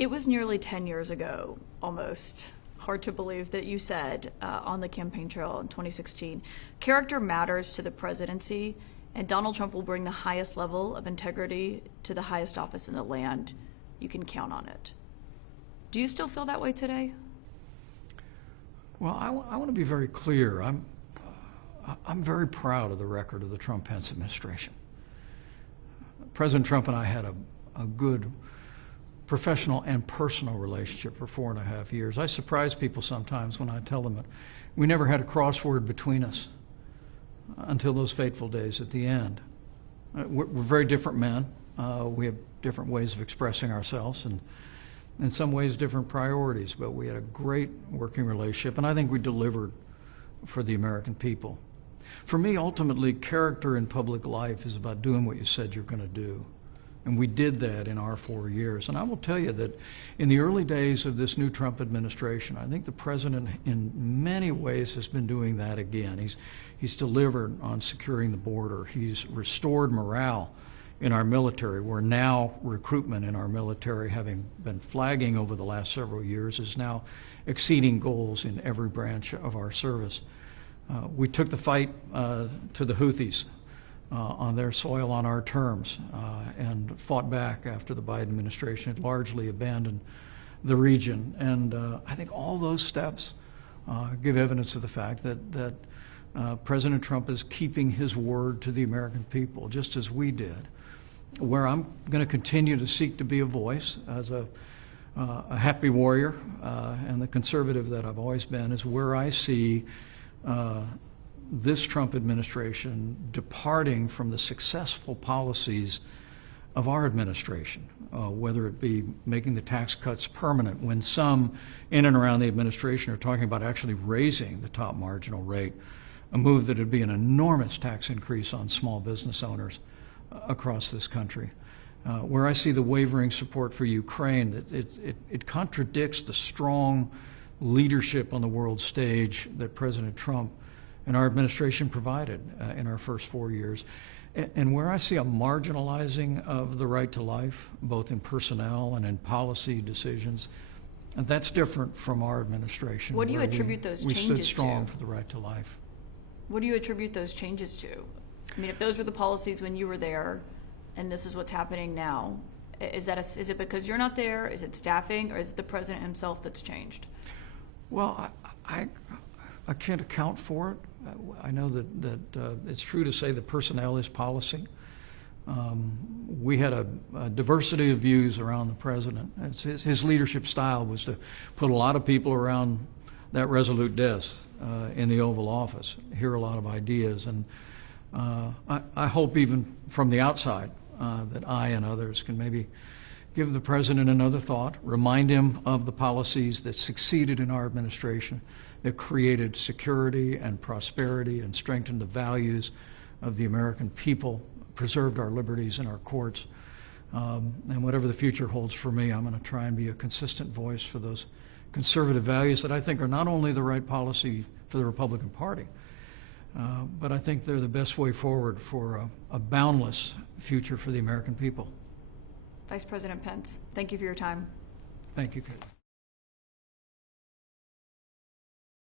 It was nearly 10 years ago, almost. Hard to believe that you said on the campaign trail in 2016, character matters to the presidency, and Donald Trump will bring the highest level of integrity to the highest office in the land. You can count on it. Do you still feel that way today? Well, I want to be very clear. I'm very proud of the record of the Trump-Pence administration. President Trump and I had a good professional and personal relationship for 4.5 years. I surprise people sometimes when I tell them that we never had a crossword between us until those fateful days at the end. We're very different men. We have different ways of expressing ourselves and in some ways different priorities, but we had a great working relationship, and I think we delivered for the American people. For me, ultimately, character in public life is about doing what you said you're going to do. And we did that in our 4 years. And I will tell you that in the early days of this new Trump administration, I think the president in many ways has been doing that again. He's delivered on securing the border. He's restored morale in our military, where now recruitment in our military, having been flagging over the last several years, is now exceeding goals in every branch of our service. We took the fight to the Houthis on their soil on our terms and fought back after the Biden administration had largely abandoned the region. And I think all those steps give evidence of the fact that President Trump is keeping his word to the American people, just as we did. Where I'm going to continue to seek to be a voice as a happy warrior and the conservative that I've always been is where I see this Trump administration departing from the successful policies of our administration, whether it be making the tax cuts permanent, when some in and around the administration are talking about actually raising the top marginal rate, a move that would be an enormous tax increase on small business owners across this country. Where I see the wavering support for Ukraine, it contradicts the strong leadership on the world stage that President Trump and our administration provided in our first 4 years. And where I see a marginalizing of the right to life, both in personnel and in policy decisions, and that's different from our administration. What do you attribute those changes to? We stood strong for the right to life. What do you attribute those changes to? I mean, if those were the policies when you were there, and this is what's happening now, is it because you're not there? Is it staffing, or is it the president himself that's changed? Well, I can't account for it. I know that it's true to say that personnel is policy. We had a diversity of views around the president. His leadership style was to put a lot of people around that resolute desk in the Oval Office, hear a lot of ideas, and I hope even from the outside that I and others can maybe give the president another thought, remind him of the policies that succeeded in our administration, that created security and prosperity and strengthened the values of the American people, preserved our liberties and our courts. And whatever the future holds for me, I'm going to try and be a consistent voice for those conservative values that I think are not only the right policy for the Republican Party, but I think they're the best way forward for a boundless future for the American people. Vice President Pence, thank you for your time. Thank you, Kate.